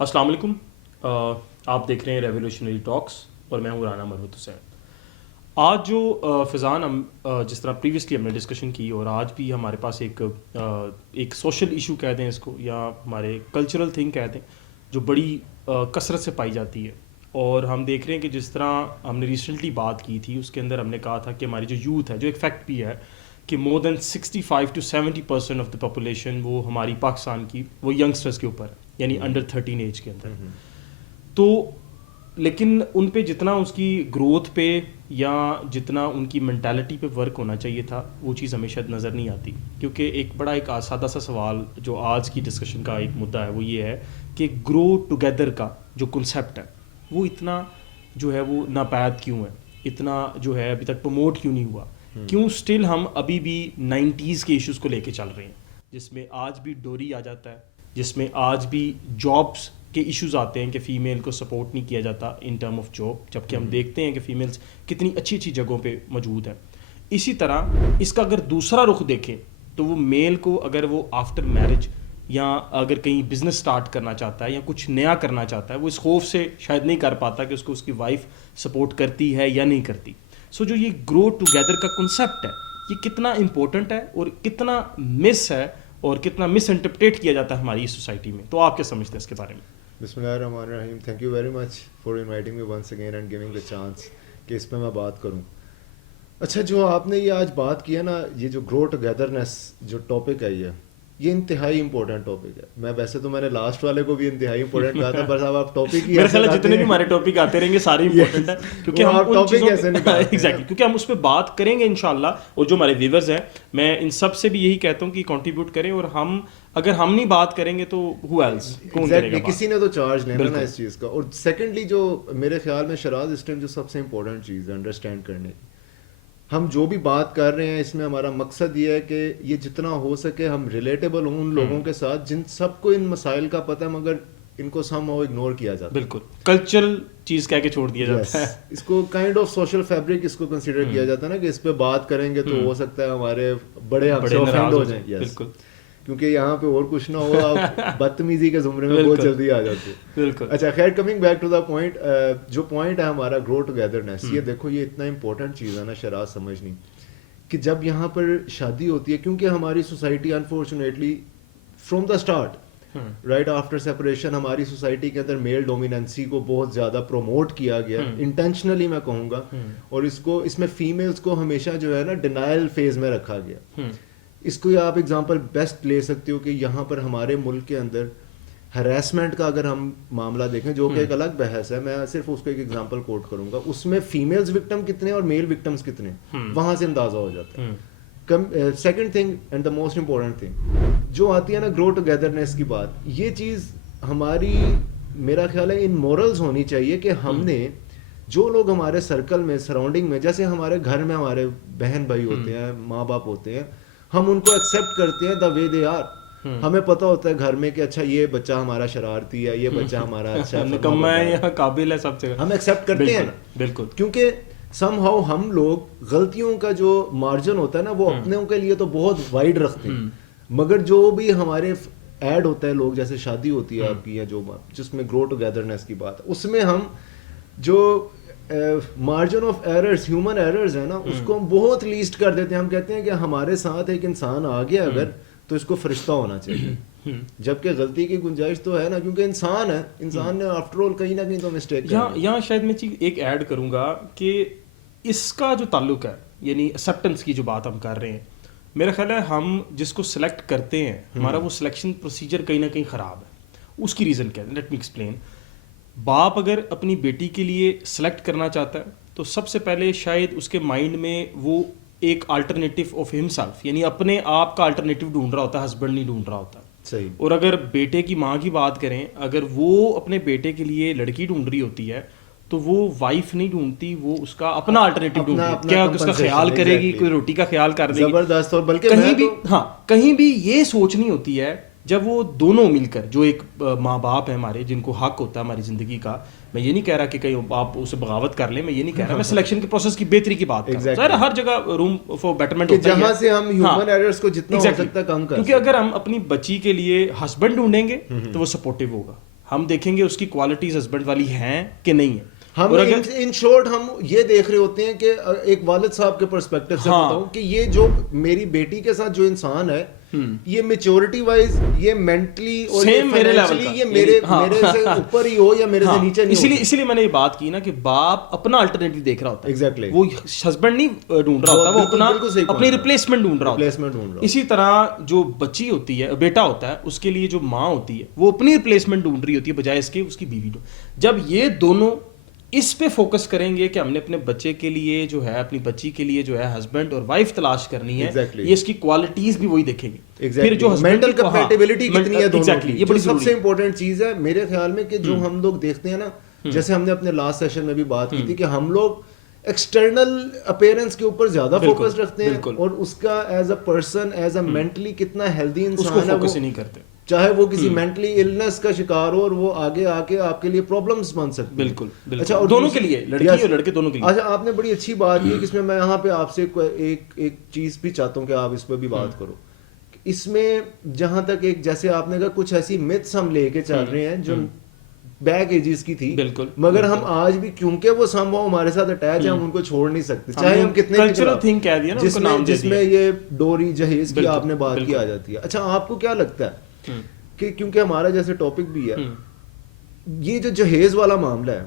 السلام علیکم. آپ دیکھ رہے ہیں ریولیوشنری ٹاکس اور میں ہوں رانا مرحوت حسین. آج جو فضان ہم جس طرح پریویسلی ہم نے ڈسکشن کی اور آج بھی ہمارے پاس ایک سوشل ایشو کہہ دیں اس کو یا ہمارے کلچرل تھنگ کہہ دیں جو بڑی کثرت سے پائی جاتی ہے. اور ہم دیکھ رہے ہیں کہ جس طرح ہم نے ریسنٹلی بات کی تھی اس کے اندر ہم نے کہا تھا کہ ہماری جو یوتھ ہے, جو ایک فیکٹ بھی ہے کہ مور دین 65 to 70% آف دا پاپولیشن وہ ہماری پاکستان کی وہ ینگسٹرس کے اوپر ہے, یعنی انڈر 13 ایج کے اندر. تو لیکن ان پہ جتنا اس کی گروتھ پہ یا جتنا ان کی مینٹالٹی پہ ورک ہونا چاہیے تھا وہ چیز ہمیشہ نظر نہیں آتی. کیونکہ ایک سادہ سا سوال جو آج کی ڈسکشن کا ایک مدعا ہے وہ یہ ہے کہ گرو ٹوگیدر کا جو کنسیپٹ ہے وہ اتنا جو ہے وہ ناپید کیوں ہے, اتنا جو ہے ابھی تک پروموٹ کیوں نہیں ہوا, کیوں اسٹل ہم ابھی بھی 90s کے ایشوز کو لے کے چل رہے ہیں, جس میں آج بھی ڈوری آ جاتا ہے, جس میں آج بھی جابس کے ایشوز آتے ہیں کہ فیمیل کو سپورٹ نہیں کیا جاتا ان ٹرم آف جاب, جبکہ ہم دیکھتے ہیں کہ فیمیلز کتنی اچھی اچھی جگہوں پہ موجود ہیں. اسی طرح اس کا اگر دوسرا رخ دیکھیں تو وہ میل کو اگر وہ آفٹر میرج یا اگر کہیں بزنس سٹارٹ کرنا چاہتا ہے یا کچھ نیا کرنا چاہتا ہے, وہ اس خوف سے شاید نہیں کر پاتا کہ اس کو اس کی وائف سپورٹ کرتی ہے یا نہیں کرتی. سو جو یہ گرو ٹوگیدر کا کنسیپٹ ہے یہ کتنا امپورٹنٹ ہے اور کتنا مس ہے اور کتنا مس انٹرپریٹ کیا جاتا ہے ہماری سوسائٹی میں, تو آپ کیا سمجھتے ہیں اس کے بارے میں؟ بسم اللہ الرحمن الرحیم. Thank you very much for inviting me once again and giving the chance کہ اس پہ میں بات کروں. اچھا, جو آپ نے یہ آج بات کی ہے نا, یہ جو گرو ٹوگیدرنیس جو ٹاپک ہے یہ انتہائی امپورٹنٹ ٹاپک ہے. میں ویسے تو میں نے لاسٹ والے کو بھی انتہائی امپورٹنٹ کہا تھا, بس اب آپ ٹاپک ہی میرے خیال ہے جتنے بھی ہمارے ٹاپک آتے رہیں گے سارے امپورٹنٹ ہیں کیونکہ ہم ٹاپک ایسے ایگزیکٹلی کیونکہ ہم اس پہ بات کریں گے انشاءاللہ. اور جو ہمارے ویورز ہیں میں ان سب سے بھی یہی کہتا ہوں کہ کنٹریبیوٹ کریں, اور ہم اگر ہم نہیں بات کریں گے تو ہو ایلس, کون کرے گا؟ کسی نے تو چارج لینا نا اس چیز کا. اور سیکنڈلی جو میرے خیال میں شراز اس ٹائم جو سب سے امپورٹنٹ چیز ہے انڈرسٹینڈ کرنے, ہم جو بھی بات کر رہے ہیں اس میں ہمارا مقصد یہ ہے کہ یہ جتنا ہو سکے ہم ریلیٹیبل ہوں ان لوگوں کے ساتھ جن سب کو ان مسائل کا پتہ ہے مگر ان کو سم ہاؤ اگنور کیا جاتا ہے. بالکل کلچرل چیز کہہ کے چھوڑ دیا جاتا ہے. اس کو کائنڈ آف سوشل فیبرک اس کو کنسیڈر کیا جاتا ہے نا کہ اس پہ بات کریں گے تو ہو سکتا ہے ہمارے بڑے ہم سے آفینڈ ہو جائیں. بالکل, کیونکہ یہاں پہ اور کچھ نہ ہو آپ بدتمیزی کے زمرے میں بہت جلدی آ جاتے ہیں. بالکل. اچھا خیر, coming back to the point, جو پوائنٹ ہے ہمارا گرو ٹوگیدرنیس, یہ دیکھو یہ اتنا امپورٹنٹ چیز ہے نا شراز سمجھنی, کہ جب یہاں پر شادی ہوتی ہے, کیونکہ ہماری society unfortunately from the start right after separation ہماری سوسائٹی کے اندر میل ڈومیننسی کو بہت زیادہ پروموٹ کیا گیا انٹینشنلی میں کہوں گا, اور اس میں فیمیلز کو ہمیشہ جو ہے نا ڈینائل فیز میں رکھا گیا. اس کو آپ اگزامپل بیسٹ لے سکتے ہو کہ یہاں پر ہمارے ملک کے اندر ہراسمنٹ کا اگر ہم معاملہ دیکھیں جو کہ ایک الگ بحث ہے, میں صرف اس کو ایک ایگزامپل کوٹ کروں گا, اس میں فیمیلز وکٹم کتنے اور میل وکٹمز کتنے, وہاں سے اندازہ ہو جاتا ہے. Second thing and the most important thing جو آتی ہے نا گرو ٹوگیدرنیس کی بات, یہ چیز ہماری میرا خیال ہے ان مورلز ہونی چاہیے کہ ہم نے جو لوگ ہمارے سرکل میں سراؤنڈنگ میں, جیسے ہمارے گھر میں ہمارے بہن بھائی ہوتے ہیں, ماں باپ ہوتے ہیں, ہم ان کو ایکسیپٹ کرتے ہیں دا وے دے آر. ہمیں پتہ ہوتا ہے گھر میں کہ اچھا یہ بچہ ہمارا شرارتی ہے, یہ بچہ ہمارا اچھا نکما ہے یا قابل ہے, سب سے ہم ایکسیپٹ کرتے ہیں نا. بالکل, کیونکہ سم ہاؤ ہم لوگ غلطیوں کا جو مارجن ہوتا ہے نا وہ اپنوں کے لیے تو بہت وائڈ رکھتے ہیں, مگر جو بھی ہمارے ایڈ ہوتا ہے لوگ, جیسے شادی ہوتی ہے آپ کی یا جو بات جس میں گرو ٹوگیدرنیس کی بات ہے, اس میں ہم جو margin of errors human errors ہے نا اس کو ہم بہت لیسٹ کر دیتے ہیں. ہم کہتے ہیں کہ ہمارے ساتھ ایک انسان آ گیا اگر تو اس کو فرشتہ ہونا چاہیے, جبکہ غلطی کی گنجائش تو ہے نا, کیونکہ انسان ہے, انسان نے آفٹر آل کہیں نہ کہیں تو مسٹیک. یہاں شاید میں چیز ایک ایڈ کروں گا کہ اس کا جو تعلق ہے یعنی ایکسیپٹنس کی جو بات ہم کر رہے ہیں, میرا خیال ہے ہم جس کو سلیکٹ کرتے ہیں ہمارا وہ سلیکشن پروسیجر کہیں نہ کہیں خراب ہے. اس کی ریزن کیا ہے, لیٹ می ایکسپلین. باپ اگر اپنی بیٹی کے لیے سلیکٹ کرنا چاہتا ہے تو سب سے پہلے شاید اس کے مائنڈ میں وہ ایک الٹرنیٹیو آف ہمسیلف یعنی اپنے آپ کا الٹرنیٹیو ڈھونڈ رہا ہوتا ہے, ہسبینڈ نہیں ڈھونڈ رہا ہوتا. صحیح. اور اگر بیٹے کی ماں کی بات کریں, اگر وہ اپنے بیٹے کے لیے لڑکی ڈھونڈ رہی ہوتی ہے تو وہ وائف نہیں ڈھونڈتی, وہ اس کا اپنا الٹرنیٹیو ڈھونڈتی, کیا اس کا خیال کرے گی, کوئی روٹی کا خیال کر دے گی. زبردست. اور بلکہ کہیں بھی یہ سوچنی ہوتی ہے جب وہ دونوں مل کر, جو ایک ماں باپ ہیں ہمارے جن کو حق ہوتا ہے ہماری زندگی کا, میں یہ نہیں کہہ رہا کہ کہیں آپ اسے بغاوت کر لیں, میں یہ نہیں کہہ رہا, میں سلیکشن کے پروسیس کی بہتری کی بات کر رہا ہوں. ہر جگہ روم فار بیٹرمنٹ ہوتا ہے جہاں سے ہم ہیومن ایررز کو جتنا ہو سکتا ہے کم کر, کیونکہ اگر ہم اپنی بچی کے لیے ہسبینڈ ڈھونڈیں گے تو وہ سپورٹیو ہوگا, ہم دیکھیں گے اس کی کوالٹیز ہسبینڈ والی ہیں کہ نہیں ہیں. ہم ان شارٹ ہم یہ دیکھ رہے ہوتے ہیں کہ ایک والد صاحب کے پرسپیکٹو سے بتاؤں کہ یہ جو میری بیٹی کے ساتھ جو انسان ہے یہ میچورٹی وائز یہ مینٹلی اور یہ میرے سے اوپر ہی ہو یا میرے سے نیچے نہیں. اسی لیے میں نے یہ بات کی نا کہ باپ اپنا الٹرنیٹیو دیکھ رہا ہوتا ہے. ایگزیکٹلی وہ ہسبینڈ نہیں ڈھونڈ رہا ہوتا, وہ اپنا اپنی ریپلیسمنٹ ڈھونڈ رہا ہوتا ہے. اسی طرح جو بچی ہوتی ہے, بیٹا ہوتا ہے, اس کے لیے جو ماں ہوتی ہے وہ اپنی ریپلیسمنٹ ڈھونڈ رہی ہوتی ہے بجائے اس کے اس کی بیوی. جب یہ دونوں اس پہ فوکس کریں گے کہ ہم نے اپنے بچے کے لیے جو ہے, اپنی بچی کے لیے جو ہے ہسبینڈ اور وائف تلاش کرنی ہے, یہ اس کی کوالٹیز بھی وہی دیکھیں گے. پھر جو مینٹل کمپیٹیبلٹی کتنی ہے دونوں کی, یہ بڑی سب سے امپورٹنٹ چیز ہے میرے خیال میں کہ جو ہم لوگ دیکھتے ہیں نا, جیسے ہم نے اپنے لاسٹ سیشن میں بھی بات کی تھی کہ ہم لوگ ایکسٹرنل اپیرنس کے اوپر زیادہ فوکس رکھتے ہیں اور اس کا as a person as a mentally کتنا ہیلدی انسان ہے وہ نہیں کرتے, چاہے وہ کسی مینٹلی النس کا شکار ہو اور وہ آگے آ کے آپ کے لیے پرابلمس بن سکتے. بالکل. اچھا, اور دونوں کے لیے, لڑکی اور لڑکے دونوں کے لیے. اچھا, آپ نے بڑی اچھی بات کی کہ اس میں میں یہاں پہ آپ سے ایک چیز بھی چاہتا ہوں کہ آپ اس پہ بھی بات کرو. اس میں جہاں تک ایک جیسے آپ نے کہا کچھ ایسی متس ہم لے کے چل رہے ہیں جو بیک ایجز کی تھی, بالکل, مگر ہم آج بھی کیونکہ وہ سمبھاؤ ہمارے ساتھ اٹیچ ہیں ہم ان کو چھوڑ نہیں سکتے, چاہے ہم کتنے کلچرل تھنگ کہہ دیا نا, جس میں یہ ڈوری جہیز کی آپ نے بات کی آ جاتی ہے. اچھا, آپ کو کیا لگتا ہے کہ کیونکہ ہمارا جیسے ٹاپک بھی ہے یہ جو جہیز والا معاملہ ہے,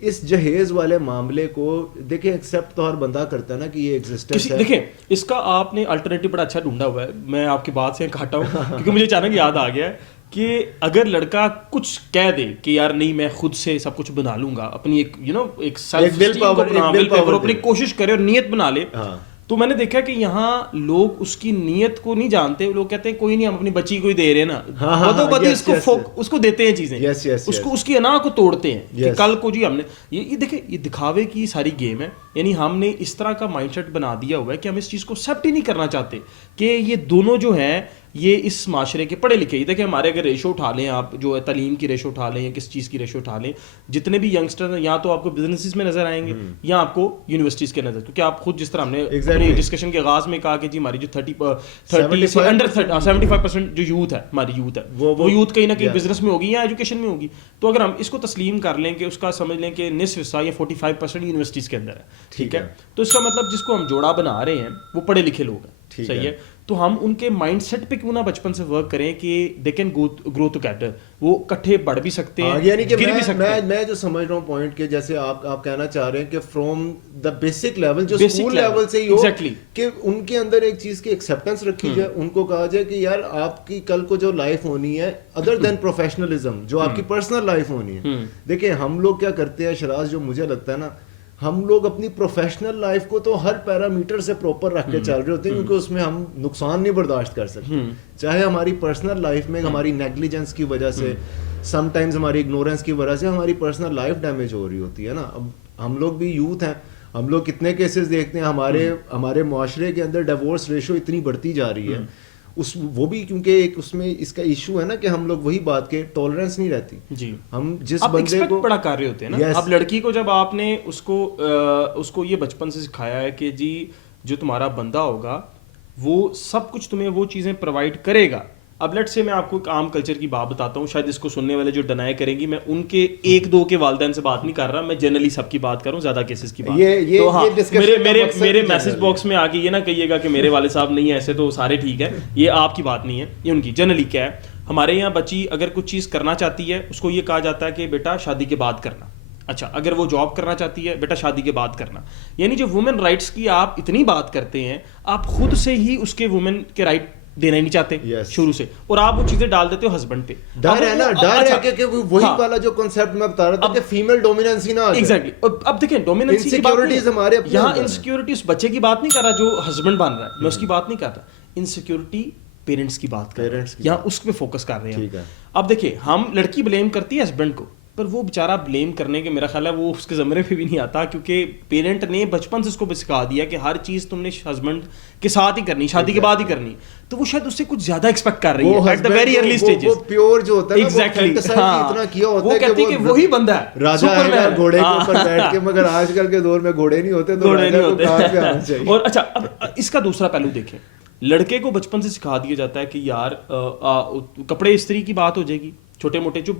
اس جہیز والے معاملے کو دیکھیں ایکسیپٹ تو ہر بندہ کرتا ہے نا کہ یہ ایگزسٹنس ہے. دیکھیں اس کا آپ نے الٹرنیٹیو بڑا اچھا ڈھونڈا ہوا ہے. میں آپ کی بات سے کاٹا ہوں کیونکہ مجھے اچانک یاد آ گیا ہے کہ اگر لڑکا کچھ کہہ دے کہ یار نہیں میں خود سے سب کچھ بنا لوں گا, اپنی ایک سیلف ول اپنی کوشش کرے اور نیت بنا لے, تو میں نے دیکھا کہ یہاں لوگ اس کی نیت کو نہیں جانتے. لوگ کہتے ہیں کوئی نہیں, ہم اپنی بچی کو ہی دے رہے ہیں نا, بدو اس کو دیتے ہیں چیزیں, اس کی انا کو توڑتے ہیں کہ کل کو جی ہم نے یہ دیکھیں یہ دکھاوے کی ساری گیم ہے. یعنی ہم نے اس طرح کا مائنڈ سیٹ بنا دیا ہوا ہے کہ ہم اس چیز کو ایکسیپٹ ہی نہیں کرنا چاہتے کہ یہ دونوں جو ہیں یہ اس معاشرے کے پڑھے لکھے. دیکھیں ہمارے اگر ریشو اٹھا لیں آپ, جو ہے تعلیم کی ریشو اٹھا لیں یا کس چیز کی ریشو اٹھا لیں, جتنے بھی ینگسٹر ہیں یا تو آپ کو بزنسز میں نظر آئیں گے یا آپ کو یونیورسٹیز کے نظر, کیونکہ آپ خود جس طرح ہم نے اپنی ڈسکشن کے آغاز میں کہا کہ جی ہماری جو 75% جو یوتھ ہے, ہماری یوتھ ہے, وہ یوتھ کہیں نہ کہیں بزنس میں ہوگی یا ایجوکیشن میں ہوگی. تو اگر ہم اس کو تسلیم کر لیں کہ اس کا سمجھ لیں کہ نصف حصہ یا 45% یونیورسٹیز کے اندر ہے, ٹھیک ہے, تو اس کا مطلب جس کو ہم جوڑا بنا رہے ہیں وہ پڑھے لکھے لوگ ہیں, صحیح ہے. تو ہم ان کے مائنڈ سیٹ پہ کیوں نہ بچپن سے ورک کریں کہ دے کین گرو ٹوگیدر, وہ کٹھے بڑھ بھی سکتے ہیں, یعنی کہ میں جو سمجھ رہا ہوں پوائنٹ کہ جیسے آپ کہنا چاہ رہے ہیں کہ فرام دا بیسک لیول, جو اسکول لیول سے ہی ہو, کہ ان کے اندر ایک چیز کی ایکسیپٹنس رکھی جائے, ان کو کہا جائے کہ یار آپ کی کل کو جو لائف ہونی ہے ادر دین پروفیشنلزم, جو آپ کی پرسنل لائف ہونی ہے. دیکھیں ہم لوگ کیا کرتے ہیں شراز, جو مجھے لگتا ہے نا, ہم لوگ اپنی پروفیشنل لائف کو تو ہر پیرامیٹر سے پراپر رکھ کے چل رہے ہوتے ہیں, کیونکہ اس میں ہم نقصان نہیں برداشت کر سکتے, چاہے ہماری پرسنل لائف میں ہماری نیگلیجنس کی وجہ سے, سم ٹائمز ہماری اگنورینس کی وجہ سے ہماری پرسنل لائف ڈیمیج ہو رہی ہوتی ہے نا. اب ہم لوگ بھی یوتھ ہیں, ہم لوگ کتنے کیسز دیکھتے ہیں ہمارے معاشرے کے اندر ڈیورس ریشو اتنی بڑھتی جا رہی ہے, وہ بھی کیونکہ ایک اس میں اس کا ایشو ہے نا کہ ہم لوگ وہی بات کے ٹالرنس نہیں رہتی. جی, ہم جس بندے کو بڑا کر رہے ہوتے ہیں نا, اب لڑکی کو جب آپ نے اس کو یہ بچپن سے سکھایا ہے کہ جی جو تمہارا بندہ ہوگا وہ سب کچھ تمہیں وہ چیزیں پرووائڈ کرے گا. اب لیٹ سے میں آپ کو ایک عام کلچر کی بات بتاتا ہوں, شاید اس کو سننے والے جو ڈینائی کریں گی, میں ان کے ایک دو کے والدین سے بات نہیں کر رہا, میں جنرلی سب کی بات کروں, زیادہ کیسز کی بات. تو ہاں میرے میسج باکس میں آ کے یہ نہ کہیے گا کہ میرے والد صاحب نہیں ہے ایسے تو سارے ٹھیک ہے, یہ آپ کی بات نہیں ہے, یہ ان کی. جنرلی کیا ہے, ہمارے یہاں بچی اگر کچھ چیز کرنا چاہتی ہے اس کو یہ کہا جاتا ہے کہ بیٹا شادی کے بعد کرنا. اچھا, اگر وہ جاب کرنا چاہتی ہے بیٹا شادی کے بعد کرنا. یعنی جو وومن رائٹس کی آپ اتنی بات کرتے ہیں, آپ خود سے ہی اس کے وومن کے رائٹ دینا ہی نہیں چاہتے شروع سے, اور آپ وہ چیزیں ڈال دیتے ہو ہسبینڈ پہ. ڈر ہے نا, ڈر ہے کہ وہی والا جو کنسیپٹ میں بتا رہا تھا کہ فیمیل ڈومیننسی نہ آ جائے. ایگزیکٹلی. اب دیکھیں ڈومیننسی کی بات نہیں, یہاں انسیکیورٹی اس بچے کی بات نہیں کر رہا جو ہسبینڈ بن رہا ہے, میں اس کی بات نہیں کر رہا. انسیکیورٹی پیرنٹس کی بات کر رہے ہیں, یہاں اس پہ فوکس کر رہے ہیں. اب دیکھیں ہم لڑکی بلیم کرتی ہے ہسبینڈ کو, پر وہ بیچارہ بلیم کرنے کے میرا خیال ہے وہ اس کے زمرے پہ بھی نہیں آتا, کیونکہ پیرنٹ نے بچپن سے اس کو سکھا دیا کہ ہر چیز تم نے ہسبینڈ کے ساتھ ہی کرنی, شادی کے بعد ہی کرنی. تو وہ شاید اس سے کچھ زیادہ ایکسپیکٹ کر رہی ہے at the very early stages. وہ پیور جو ہوتا ہے نا, ایگزیکٹلی اتنا کیا ہوتا ہے, وہ کہتی ہے کہ وہی بندہ ہے راجا آئے گا گھوڑے کے اوپر بیٹھ کے, مگر آج کل کے دور میں گھوڑے نہیں ہوتے, تو راجا کو کار پہ آنا چاہیے. اور اچھا, اب اس کا دوسرا پہلو دیکھیں, لڑکے کو بچپن سے سکھا دیا جاتا ہے کہ یار کپڑے استری کی بات ہو جائے گی, چھوٹے موٹے جو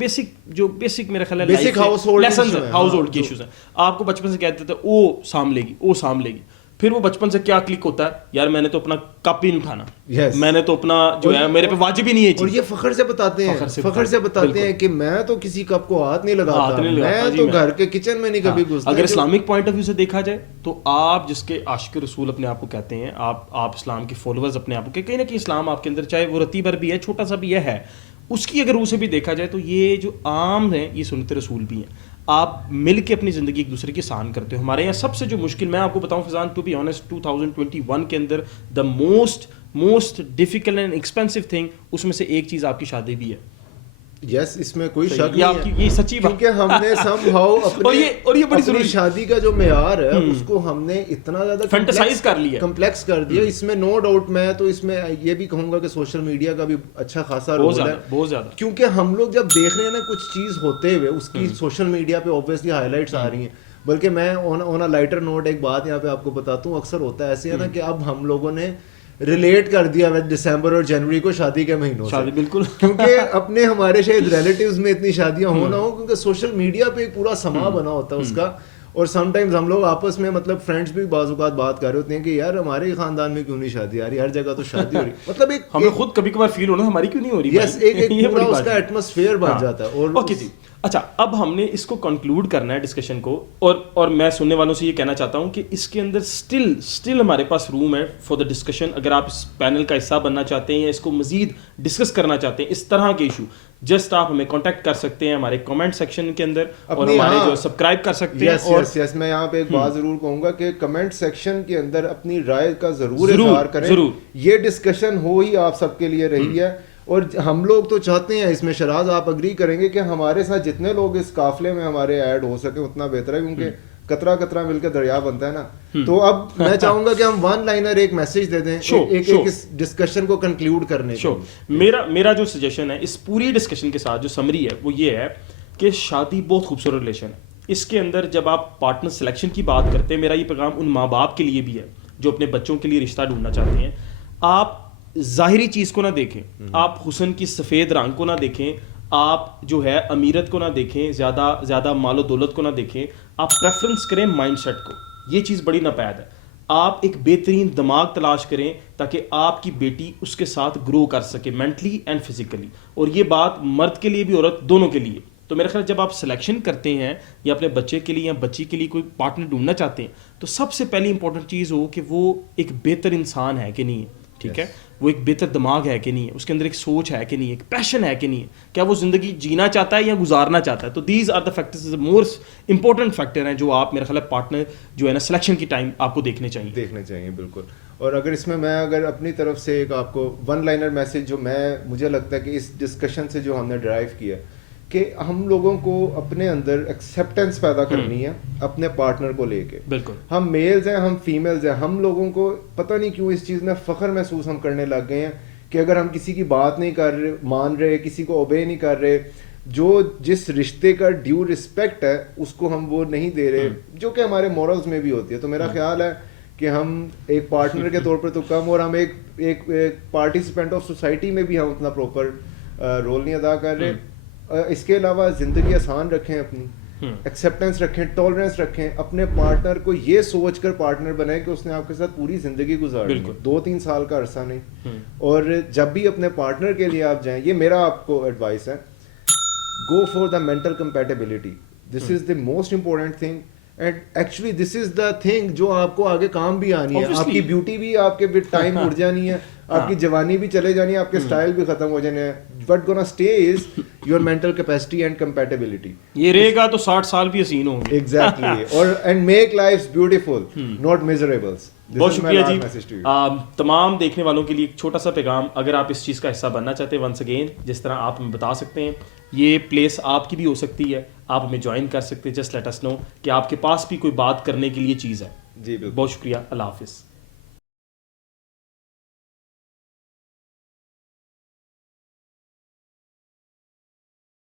بیسک میرا خیال ہے بیسک ہاؤس ہولڈ کے ایشوز ہیں. آپ کو بچپن سے کہتے تھے وہ سام لے گی, پھر وہ بچپن سے کیا کلک ہوتا ہے, یار میں نے تو اپنا کپ ہی نہیں اٹھانا, میں نے تو اپنا جو ہے میرے پہ واجب ہی نہیں ہے. اور یہ فخر سے بتاتے ہیں کہ میں تو کسی کپ کو ہاتھ نہیں لگاتا, میں تو گھر کے کچن میں نہیں کبھی گھستا. اگر اسلامک پوائنٹ آف ویو سے دیکھا جائے تو آپ جس کے عاشق رسول اپنے آپ کو کہتے ہیں, آپ اسلام کے فالوورز اپنے آپ کو, کہ کہیں نہ کہیں اسلام آپ کے اندر چاہے وہ رتی بھر بھی ہے, چھوٹا سا بھی یہ ہے, اس کی اگر روح سے بھی دیکھا جائے تو یہ جو عام ہیں یہ سنت رسول بھی ہیں. آپ مل کے اپنی زندگی ایک دوسرے کی آسان کرتے ہو. ہمارے یہاں سب سے جو مشکل, میں آپ کو بتاؤں فضان, ٹو بی آنیسٹ 2021 کے اندر the most difficult and expensive thing, اس میں سے ایک چیز آپ کی شادی بھی ہے. یس, اس میں کوئی شک نہیں ہے, یہ سچی بات, کیونکہ ہم نے سم ہاؤ اپنی شادی کا جو معیار ہے اس کو ہم نے اتنا زیادہ فینٹسائز کر لیا, کمپلیکس کر دیا. اس میں نو ڈاؤٹ, میں تو اس میں یہ بھی کہوں گا کہ سوشل میڈیا کا بھی اچھا خاصا رول ہے, بہت زیادہ, کیونکہ ہم لوگ جب دیکھ رہے ہیں نا کچھ چیز ہوتے ہوئے, اس کی سوشل میڈیا پہ اوبویسلی ہائی لائٹس آ رہی ہیں. بلکہ میں آن اے لائٹر نوٹ ایک بات یہاں پہ آپ کو بتاتا ہوں, اکثر ہوتا ہے ایسے ہے نا کہ اب ہم لوگوں نے ریلیٹ کر دیا دسمبر اور جنوری کو شادی کے مہینوں سے, بالکل, کیونکہ اپنے ہمارے شاید ریلیٹیوز میں اتنی شادیاں ہونا ہو, کیونکہ سوشل میڈیا پہ ایک پورا سما بنا ہوتا ہے اس کا. اور سم ٹائمز ہم لوگ آپس میں مطلب فرینڈس بھی بعض اوقات بات کر رہے ہوتے ہیں کہ یار ہمارے خاندان میں کیوں نہیں شادی آ رہی, ہر جگہ تو شادی ہو رہی, مطلب ایک ہمیں خود کبھی کبھار فیل ہونا ہماری کیوں نہیں ہو رہی. یس, ایک پورا اس کا ایٹماسفیئر بن جاتا ہے. اوکے جی, اچھا اب ہم نے اس کو کنکلوڈ کرنا ہے ڈسکشن کو, اور میں سننے والوں سے یہ کہنا چاہتا ہوں کہ اس کے اندر اسٹل ہمارے پاس روم ہے فار دا ڈسکشن. اگر آپ اس پینل کا حصہ بننا چاہتے ہیں یا اس کو مزید ڈسکس کرنا چاہتے ہیں اس طرح کے ایشو, جسٹ آپ ہمیں کانٹیکٹ کر سکتے ہیں ہمارے کمنٹ سیکشن کے اندر, اور ہمارے جو سبسکرائب کر سکتے ہیں. اور میں یہاں پہ ایک بات ضرور کہوں گا کہ کمنٹ سیکشن کے اندر اپنی رائے کا ضرور اظہار کریں. یہ ڈسکشن ہو ہی آپ سب کے لیے رہی ہے, اور ہم لوگ تو چاہتے ہیں اس میں, شراز آپ اگری کریں گے کہ ہمارے ساتھ جتنے لوگ اس قافلے میں ہمارے ایڈ ہو سکے اتنا بہتر ہے, کیونکہ قطرہ قطرہ مل کے دریا بنتا ہے نا. تو اب میں چاہوں گا کہ ہم ون لائنر ایک میسج دے دیں ایک اس ڈسکشن کو کنکلیوڈ کرنے کے. میرا جو سجیشن ہے اس پوری ڈسکشن کے ساتھ جو سمری ہے وہ یہ ہے کہ شادی بہت خوبصورت ریلیشن ہے. اس کے اندر جب آپ پارٹنر سلیکشن کی بات کرتے ہیں, میرا یہ پیغام ان ماں باپ کے لیے بھی ہے جو اپنے بچوں کے لیے رشتہ ڈھونڈنا چاہتے ہیں. آپ ظاہری چیز کو نہ دیکھیں, آپ حسن کی سفید رنگ کو نہ دیکھیں, آپ جو ہے امیرت کو نہ دیکھیں, زیادہ مال و دولت کو نہ دیکھیں, آپ پریفرنس کریں مائنڈ سیٹ کو. یہ چیز بڑی ناپید ہے. آپ ایک بہترین دماغ تلاش کریں تاکہ آپ کی بیٹی اس کے ساتھ گرو کر سکے مینٹلی اینڈ فزیکلی, اور یہ بات مرد کے لیے بھی عورت دونوں کے لیے. تو میرا خیال جب آپ سلیکشن کرتے ہیں یا اپنے بچے کے لیے یا بچی کے لیے کوئی پارٹنر ڈھونڈنا چاہتے ہیں, تو سب سے پہلی امپورٹنٹ چیز ہو کہ وہ ایک بہتر انسان ہے کہ نہیں ہے, ٹھیک ہے, وہ ایک بہتر دماغ ہے کہ نہیں ہے, اس کے اندر ایک سوچ ہے کہ نہیں ہے, ایک پیشن ہے کہ نہیں ہے, کیا وہ زندگی جینا چاہتا ہے یا گزارنا چاہتا ہے. تو these are the factors, most important factor ہیں جو آپ میرا خیال ہے پارٹنر جو ہے نا سلیکشن کی ٹائم آپ کو دیکھنے چاہیے. بالکل. اور اگر اس میں اگر اپنی طرف سے ایک آپ کو ون لائنر میسج جو مجھے لگتا ہے کہ اس ڈسکشن سے جو ہم نے ڈرائیو کیا کہ ہم لوگوں کو اپنے اندر ایکسیپٹنس پیدا کرنی ہے اپنے پارٹنر کو لے کے. بالکل, ہم میلز ہیں, ہم فیمیلز ہیں, ہم لوگوں کو پتہ نہیں کیوں اس چیز میں فخر محسوس ہم کرنے لگ گئے ہیں کہ اگر ہم کسی کی بات نہیں کر رہے, مان رہے, کسی کو اوبے نہیں کر رہے, جو جس رشتے کا ڈیو رسپیکٹ ہے اس کو ہم وہ نہیں دے رہے, جو کہ ہمارے مورلز میں بھی ہوتی ہے. تو میرا خیال ہے کہ ہم ایک پارٹنر کے طور پر تو کم, اور ہم ایک پارٹیسپینٹ آف سوسائٹی میں بھی ہم اتنا پراپر رول نہیں ادا کر رہے. اس کے علاوہ زندگی آسان رکھیں, اپنی ایکسیپٹنس رکھیں, ٹالرنس رکھیں, اپنے پارٹنر کو یہ سوچ کر پارٹنر بنائیں کہ اس نے آپ کے ساتھ پوری زندگی گزارنی ہے, 2-3 سال کا عرصہ نہیں. اور جب بھی اپنے پارٹنر کے لیے آپ جائیں, یہ میرا آپ کو ایڈوائس ہے, go for the mental compatibility. This is the most important thing, and actually this is the thing جو آپ کو آگے کام بھی آنی ہے. آپ کی بیوٹی بھی آپ کے ٹائم اڑ جانی ہے, آپ کی جوانی بھی چلے جانی ہے, آپ کے اسٹائل بھی ختم ہو جانے ہیں. What gonna stay is your mental capacity and compatibility. یہ رہے گا تو 60 سال بھی حسین ہوں گے. ایگزیکٹلی. اور and make life beautiful, not miserables. بہت شکریہ جی. تمام دیکھنے والوں کے لیے ایک چھوٹا سا پیغام, اگر آپ اس چیز کا حصہ بننا چاہتے ہیں, ونس اگین جس طرح آپ ہمیں بتا سکتے ہیں, یہ پلیس آپ کی بھی ہو سکتی ہے, آپ ہمیں جوائن کر سکتے ہیں. جسٹ لیٹ اس نو کہ آپ کے پاس بھی کوئی بات کرنے کے لیے چیز ہے. جی بالکل. بہت شکریہ. اللہ حافظ.